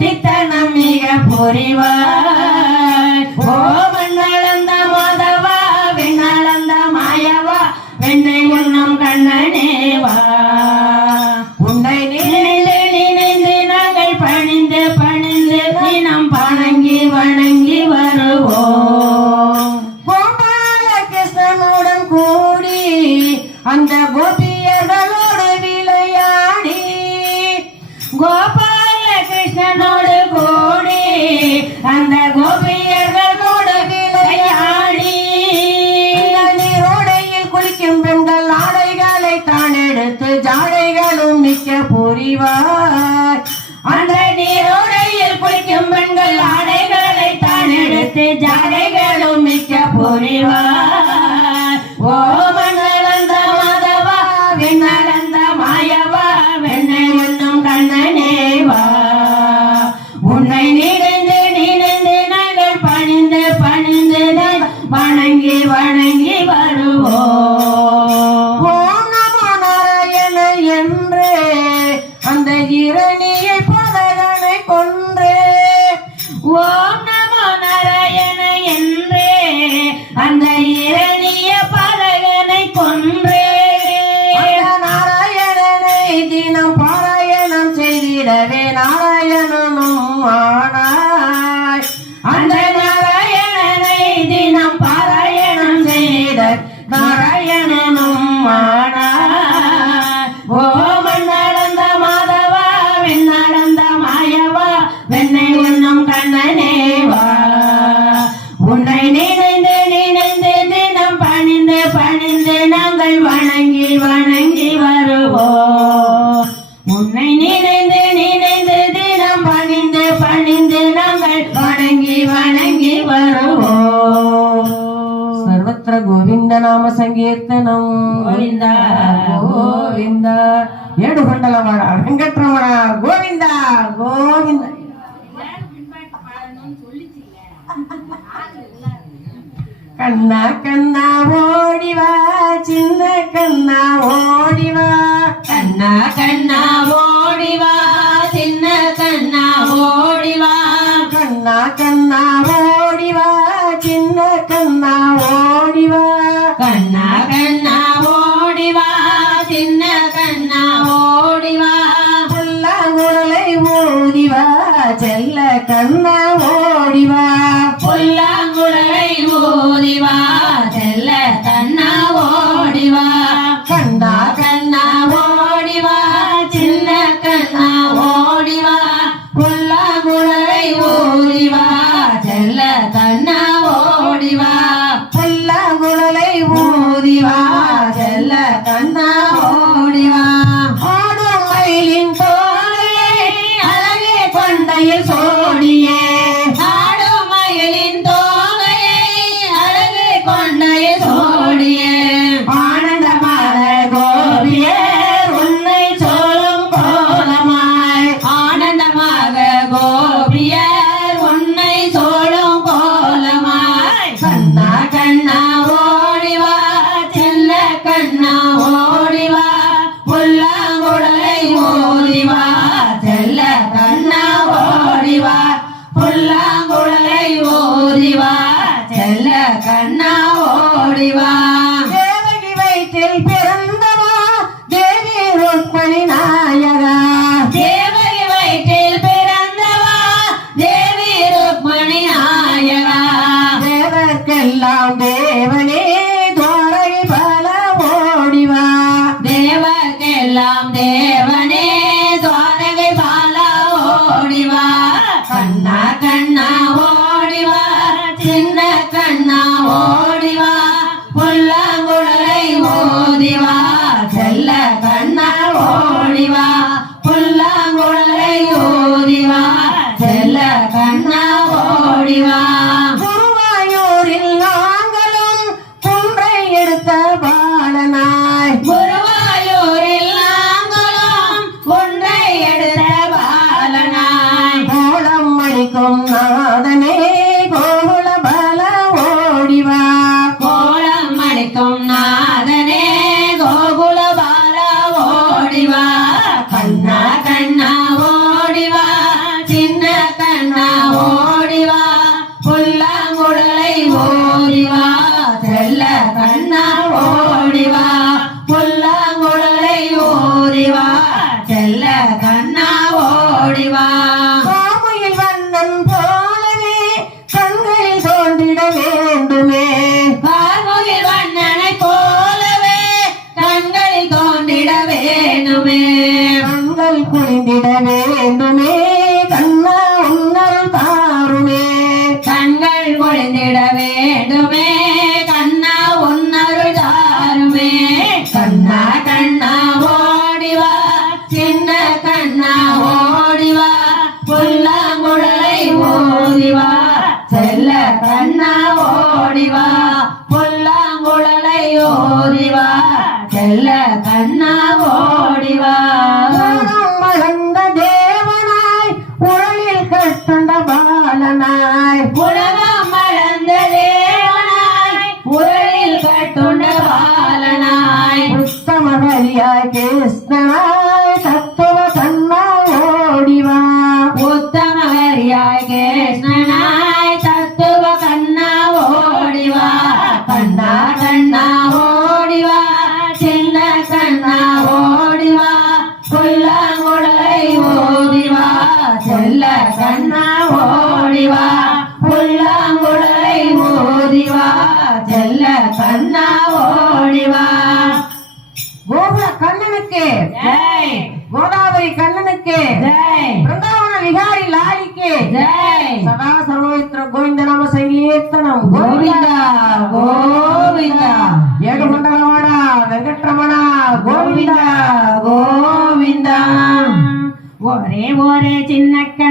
குட்டித்தனம் மிக புரிவார். Whoa. கண்ணா கண்ணா ஓடிவா சின்ன கண்ணா ஓடிவா கண்ணா கண்ணா ஓடிவா சின்ன கண்ணா ஓடிவா கண்ணா கண்ணா ஓடிவா சின்ன கண்ணா ஓடிவா கண்ணா கண்ணா ஓடிவா சின்ன கண்ணா ஓடிவா புல்லா உடலை ஓடிவா செல்ல கண்ணா ஓடிவா செல்ல கண்ணா ஓடிவா. செல்ல கண்ணா ஓடிவா సదా సర్వత్ర గోవిందనామ సంకీర్తనం. గోవింద గోవింద. ఏడుగుండలవాడ వెంకటరమణ గోవింద. గోవింద ఓరే ఓరే చిన్నక్క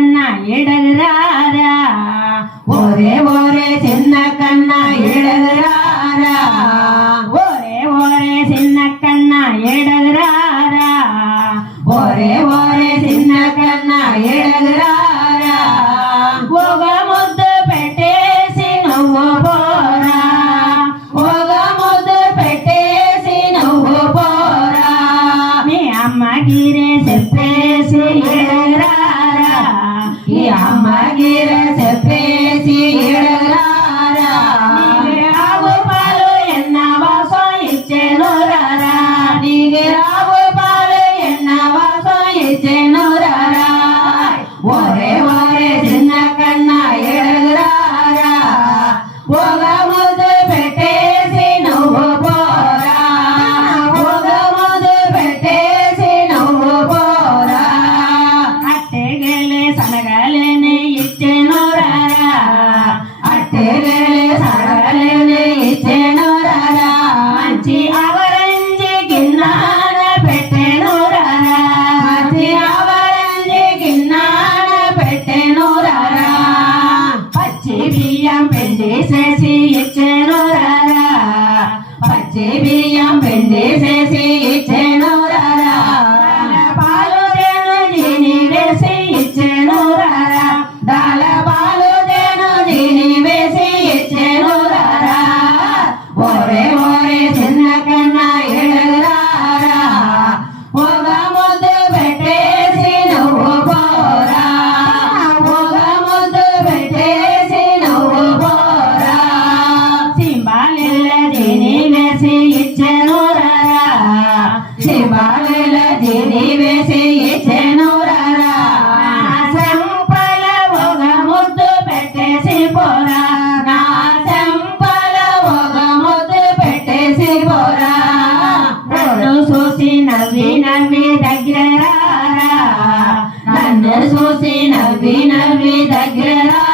దగ్గర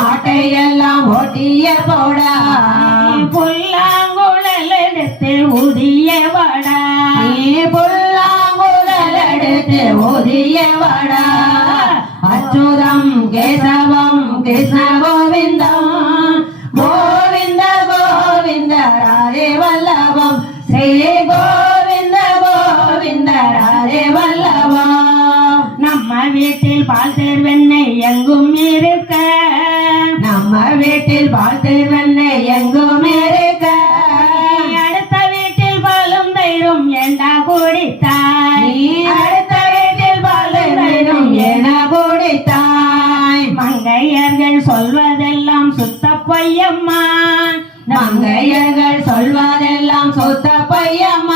மாட்டையெல்லாம் ஓட்டிய போடா. புல்லாங்குழல் எடுத்து ஊதிய வடா. நீ புல்லாங்குழல் எடுத்து ஊதிய வடா. அச்சுதம் கேசவம் கிருஷ்ண கோவிந்தம். பயமா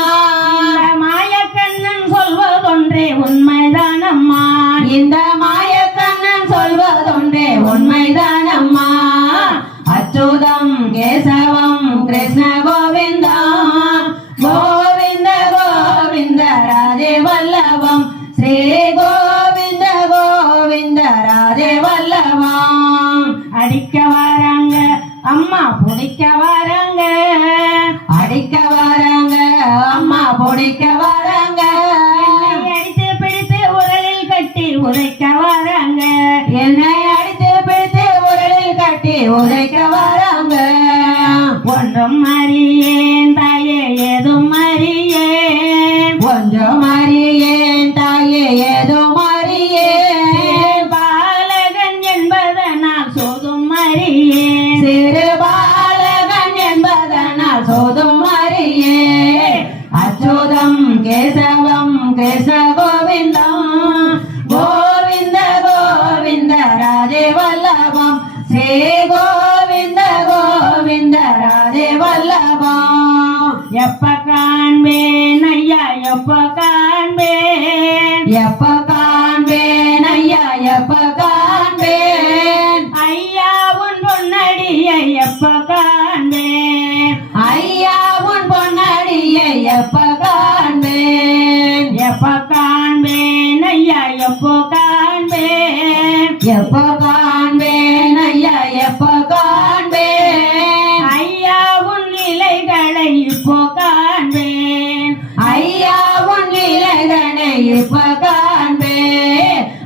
విశ్వకాంతే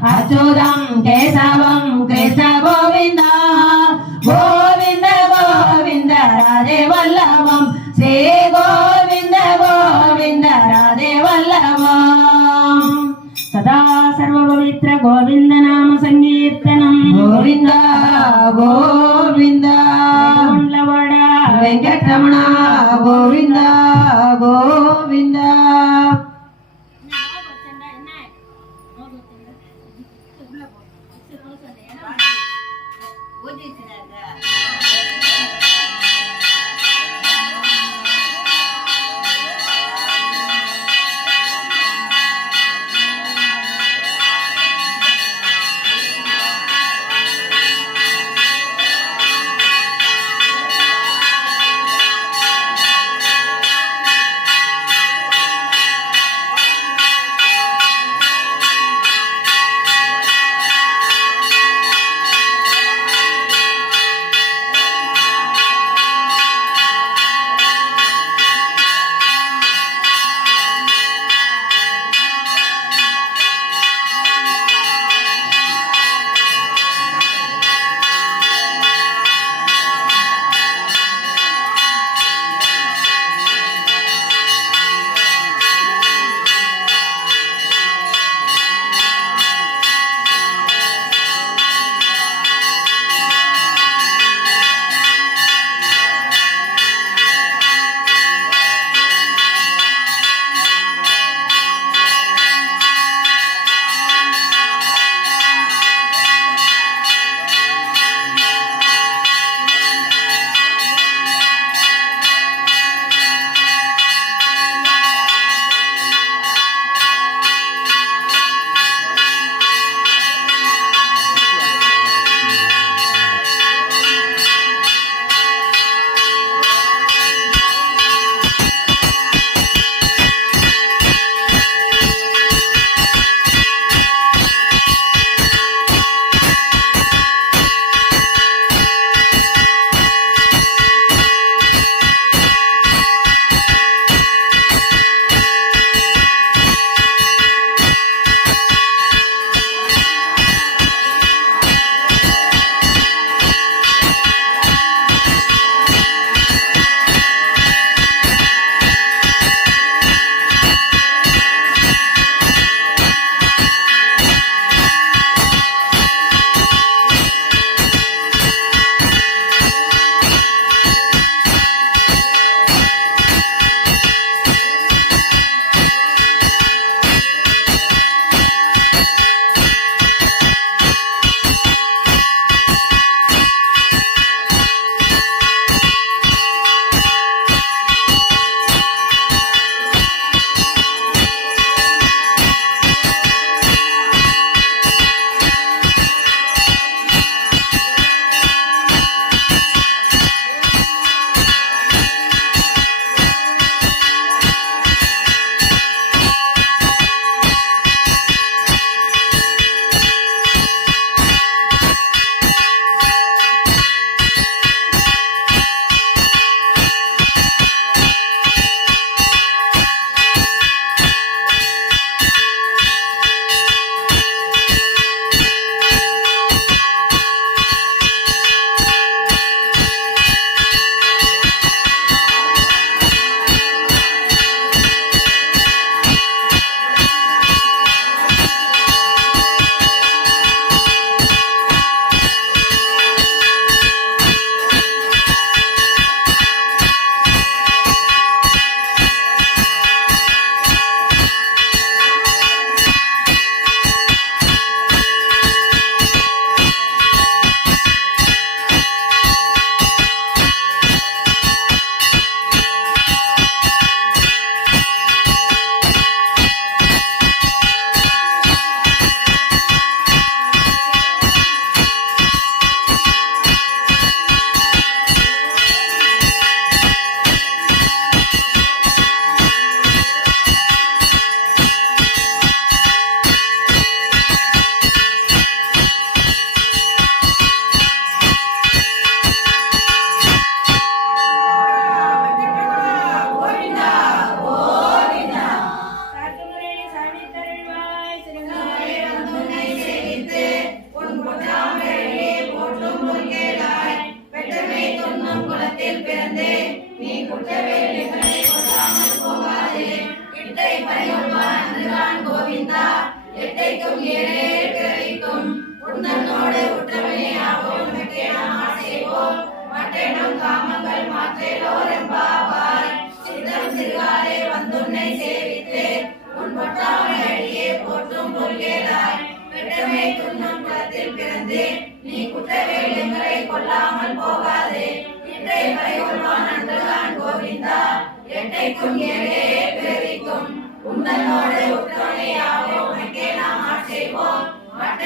అచ్యుతం కేశవం కృష్ణ గోవింద గోవింద గోవింద రాధే వల్లవం శ్రీ గోవింద గోవింద రాధే వల్లవం సదా సర్వపవిత్ర గోవింద నామ సంకీర్తనం. గోవింద గోవింద. వెంకటరమణ. గోవింద గోవింద.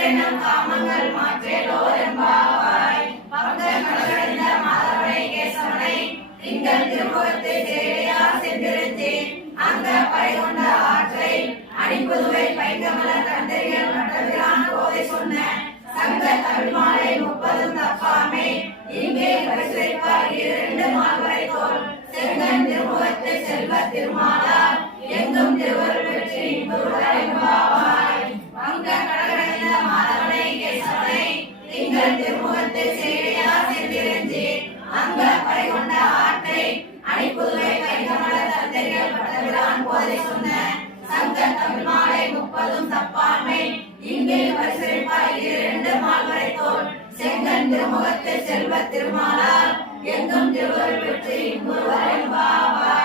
என்னும் காமங்கள் மாற்றேலோரம்பாவாய் பக்தர் மலர்ந்த மாதவனை கேசவனை திங்கள் திருமுகத்தை சேவையா சென்றிருந்தே அங்க பரிகொண்ட ஆற்றை அடிப்புதுவை பைங்கமல தந்தரிகள் கண்டவிரான் போதை சொன்ன சங்க தமிழ்மாலை முப்பதும் தப்பாமே. இங்கே பரிசுரைப்பார் இரண்டு மால்வரை தோல் செங்கன் திருமுகத்தை செல்வ திருமாலார் எங்கும் திருவருள் வெற்றி இன்புருளாய் அங்க மலவனை கேசவனை நீங்கள் திருமுகத்து சேவையா சென்றிருந்து அங்க பறிகொண்ட ஆற்றை அடிப்புதுவை கைகமலர் தந்தைகள் பட்டவிழான் போதை சொன்ன சங்க தமிழ் மாலை முப்பதும் தப்பாமை இங்கே பரிசளிப்பாய் இரண்டு மால்வரை தோல் செல்வ திருமாலால் எங்கும் திருவருள் பெற்று இங்குருவரை பாபாய்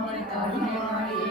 ಮಾಡಿ ತಾಳ್ಮೆ ಮಾಡಿ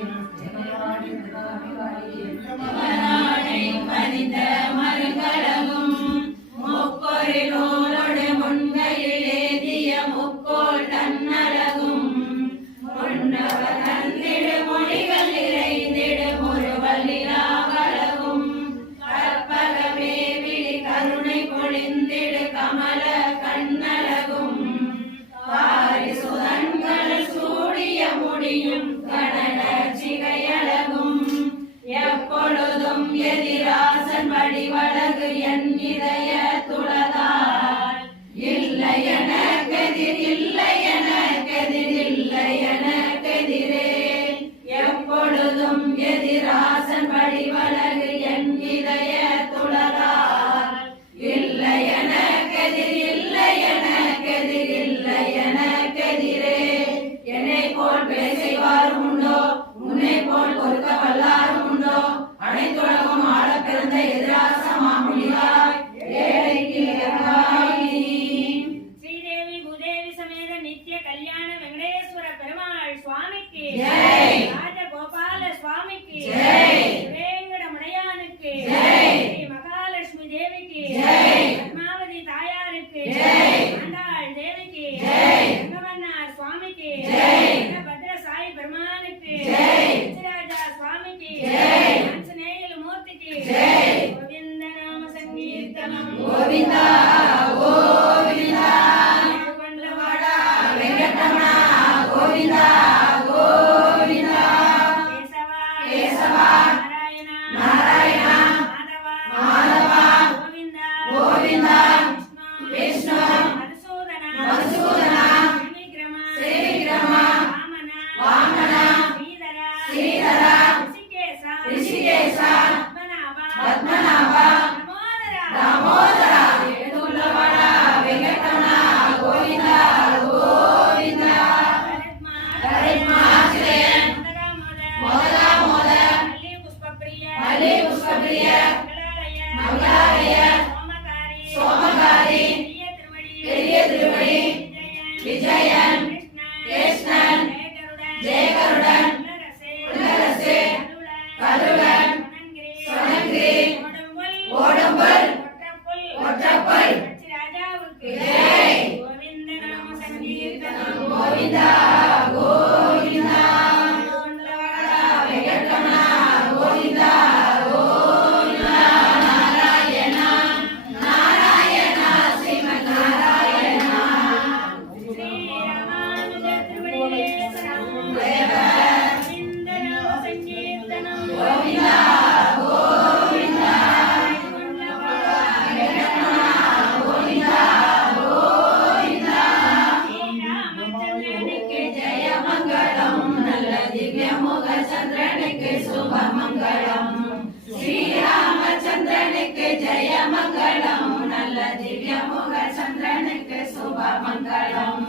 மங்களம்.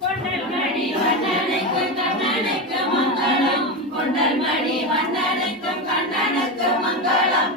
கொண்டல் மடி வண்ணனுக்கு கண்ணனுக்கு மங்களம். கொண்டல் மடி வண்ணனுக்கு கண்ணனுக்கு மங்களம்.